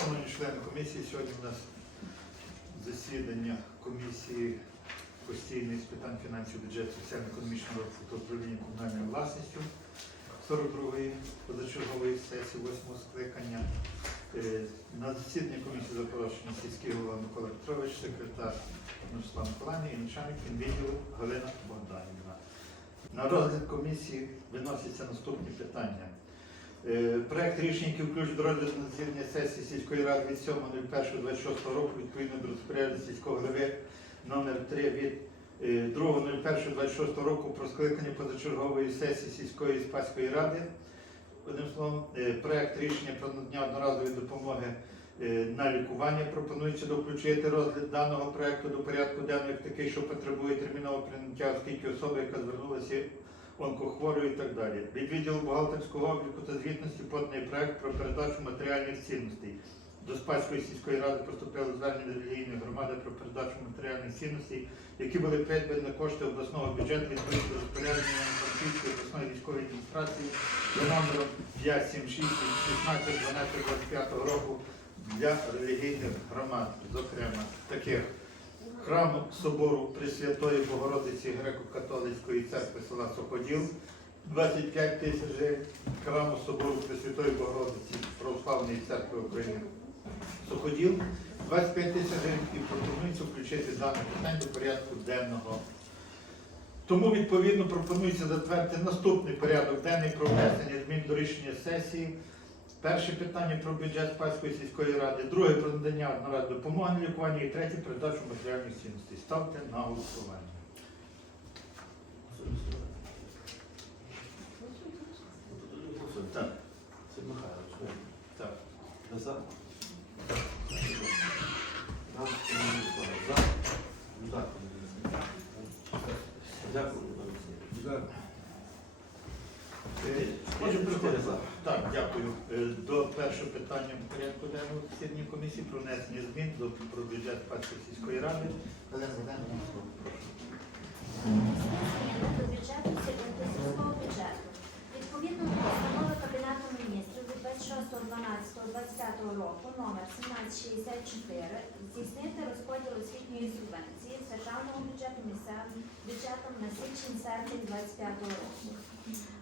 Шановні члени комісії, сьогодні у нас засідання комісії постійної з питань фінансів, бюджету, соціально-економічного розвитку управління комунальною власністю 42-ї позачергової сесії 8-го скликання. Е, На засідання комісії запрошені сільський голова Микола Петрович, секретар Мирослав Миколаївна і начальник відділу Галина Богданівна. На розгляд комісії виносяться наступні питання. Е, Проект рішення, який включить до розгляду на засідання сесії сільської ради від 7.01.26 року відповідно до розпорядження сільського голови номер 3 від е, 2.01.26 року про скликання позачергової сесії сільської спаської ради. Одним словом, е, проект рішення про надання одноразової допомоги е, на лікування пропонується доключити розгляд даного проекту до порядку денного як такий, що потребує термінового прийняття, оскільки особа, яка звернулася онкохворою і так далі. Від відділу бухгалтерського обліку та звітності поданий проект про передачу матеріальних цінностей. До Спаської сільської ради поступило звернення релігійної громади про передачу матеріальних цінностей, які були придбані на кошти обласного бюджету відповідно розпорядження Франківської обласної військової адміністрації за номером 576 16 12 25 року для релігійних громад, зокрема таких храму собору Пресвятої Богородиці Греко-католицької церкви села Соходіл 25 тисяч храму собору Пресвятої Богородиці Православної церкви України Соходіл 25 тисяч і пропонується включити дане питання до порядку денного. Тому відповідно пропонується затвердити наступний порядок денний про внесення змін до рішення сесії. Перше питання про бюджет Пальської сільської ради, друге про надання одноразової допомоги на лікування і третє передачу матеріальних цінностей. Ставте на голосування. Так, Це Михайлович. ви? так. Ви за? Нам за. За. Дякую, Олексій. Е, Отже, переходимо. Так, дякую. Е, До першого питання порядку денного засідання комісії про внесення змін до про бюджет Спаської сільської ради. Олена Богданівна, слово, прошу. до бюджету сільського бюджету. Відповідно 11.12.20 року номер 1764 здійснити розподіл освітньої субвенції з державного бюджету місцевим бюджетом на січень-серпень 2025 року.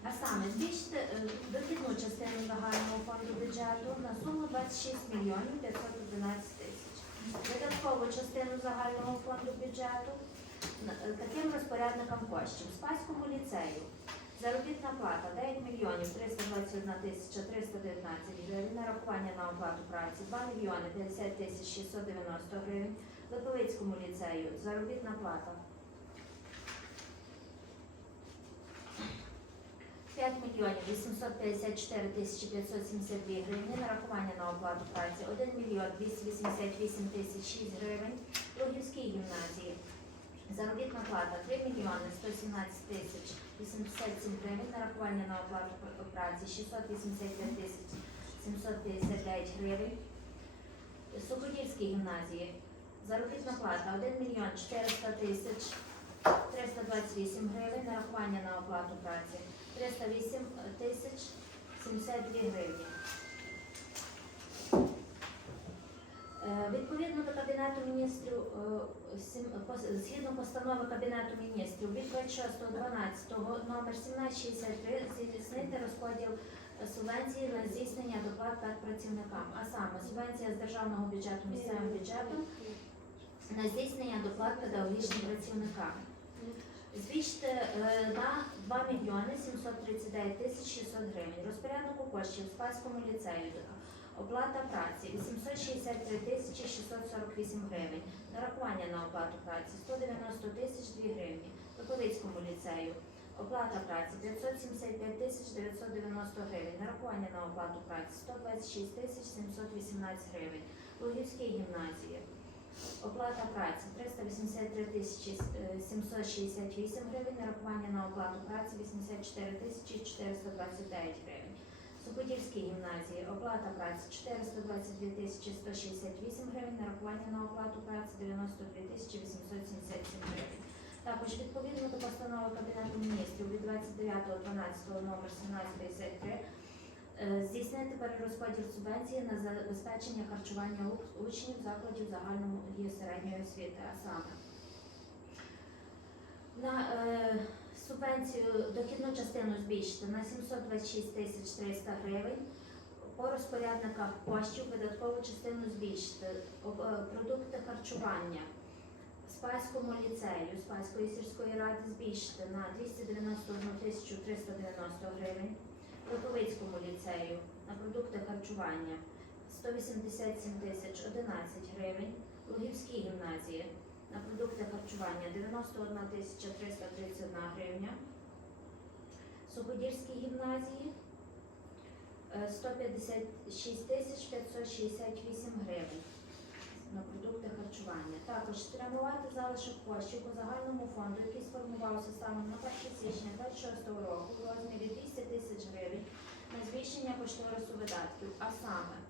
А саме збільшити е, дохідну частину загального фонду бюджету на суму 26 мільйонів 511 тисяч. Видаткову частину загального фонду бюджету е, таким розпорядникам коштів Спаському ліцею заробітна плата 9 мільйонів 321 тисяча 319 гривень, нарахування на оплату праці 2 мільйони 50 тисяч 690 гривень, Липовицькому ліцею. Заробітна плата. 5 мільйонів 854 тисячі 572 гривні, нарахування на оплату праці 1 мільйон 288 тисяч 6 гривень, Лугівській гімназії Заробітна плата 3 мільйони 117 тисяч 87 гривень, нарахування на оплату праці 685 тисяч 759 гривень. Суходільській гімназії заробітна плата 1 мільйон 400 тисяч 328 гривень, нарахування на оплату праці 308 тисяч 72 гривні. Е, Відповідно до Кабінету міністрів, е, згідно постанови Кабінету міністрів від 26.12 номер 1763 здійснити розподіл е, субвенції на здійснення доплат працівникам, а саме субвенція з державного бюджету місцевим бюджетом на здійснення доплат педагогічним працівникам. Збільшити е, на 2 мільйони 739 тисяч 600 гривень. Розпоряднику коштів в Спаському ліцею Оплата праці 863 тисячі 648 гривень. Нарахування на оплату праці 190 тисяч 2 гривні. Липовицькому ліцею. Оплата праці 575 тисяч 990 гривень. Нарахування на оплату праці 126 тисяч 718 гривень. Лугівській гімназії. Оплата праці 383 тисячі е, 768 гривень. Нарахування на оплату праці 84 тисячі 429 гривень. Сокодільській гімназії оплата праці 422 тисячі 168 гривень, нарахування на оплату праці 92 тисячі 877 гривень. Також відповідно до постанови Кабінету міністрів від 29.12 номер 1753 Е, Здійснити перерозподіл субвенції на забезпечення харчування учнів закладів загальної середньої освіти, а саме на е, субвенцію дохідну частину збільшити на 726 тисяч 300 гривень, по розпорядниках коштів видаткову частину збільшити, е, продукти харчування. Спаському ліцею Спаської сільської ради збільшити на 291 тисячу 390 гривень, Липовицькому ліцею на продукти харчування 187 тисяч 11 гривень, Лугівській гімназії на продукти харчування 91 тисяча 331 гривня, Суходільській гімназії е, 156 тисяч 568 гривень на продукти харчування. Також спрямувати залишок коштів по загальному фонду, який сформувався станом на 1 січня 26 року в розмірі 200 тисяч гривень на збільшення кошторису видатків, а саме е,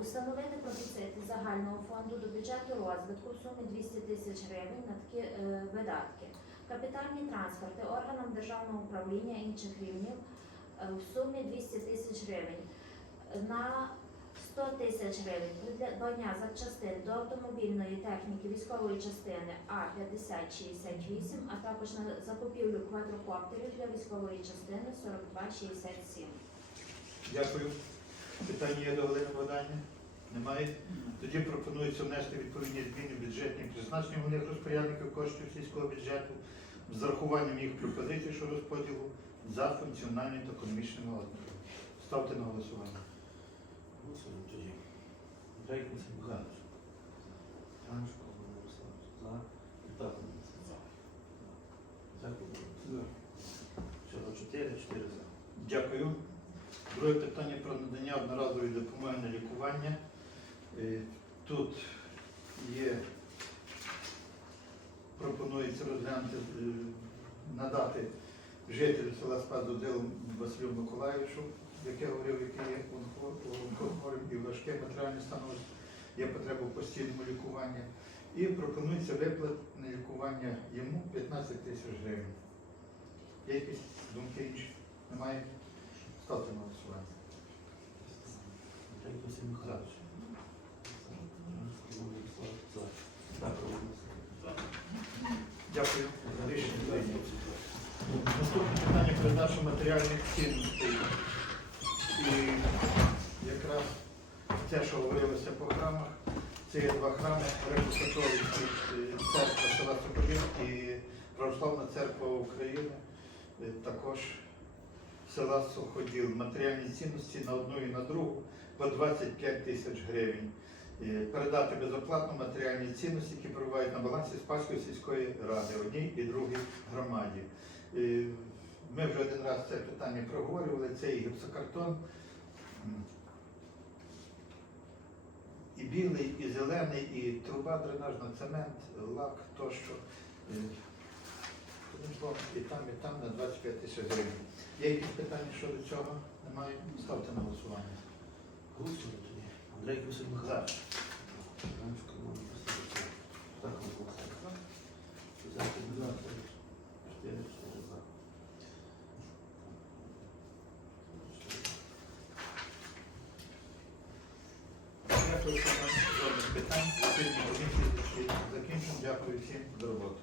установити профіцити загального фонду до бюджету розвитку в сумі 200 тисяч гривень на такі е, видатки. Капітальні трансферти органам державного управління інших рівнів е, в сумі 200 тисяч гривень. На 100 тисяч гривень придбання запчастин до автомобільної техніки військової частини А5068, а також на закупівлю квадрокоптерів для військової частини 4267. Дякую. Питання є до Галини Богдані? Немає? Тоді пропонується внести відповідні зміни в бюджетні призначення у них розпорядників коштів сільського бюджету з урахуванням їх пропозицій щодо розподілу за функціональним та економічним розміром. Ставте на голосування. Голосуємо тоді. Василь Михайлович. Ганшко Мирославович. За. Вітак За. Дякую. За. Всього чотири, чотири за. Дякую. Друге питання про надання одноразової допомоги на лікування. Е, Тут є, пропонується розглянути, е, надати жителю села Спадодилу Василю Миколаївичу, як я говорив, який є онко- онкохворим і важке матеріальне становище, є потреба в постійному лікуванні. І пропонується виплат на лікування йому 15 тисяч гривень. Якісь думки інші? Немає? Андрей Василь Михайлович. Дякую. Рішення. Наступне питання передача матеріальних цінностей. І якраз те, що говорилося по храмах, це є два храми Греко-католицькі е, церква села Соколів і Православна церква України, е, також села Суходіл. Матеріальні цінності на одну і на другу по 25 тисяч гривень. Е, Передати безоплатно матеріальні цінності, які перебувають на балансі Спаської сільської ради одній і другій громаді. Е, Ми вже один раз це питання проговорювали. Це і гіпсокартон, і білий, і зелений, і труба дренажна, цемент, лак тощо. Одним І там, і там на 25 тисяч гривень. Є якісь питання щодо цього? Немає? Ставте на голосування. Голосуємо тоді. Андрей Василь Михайлович. Дякую всім за роботу.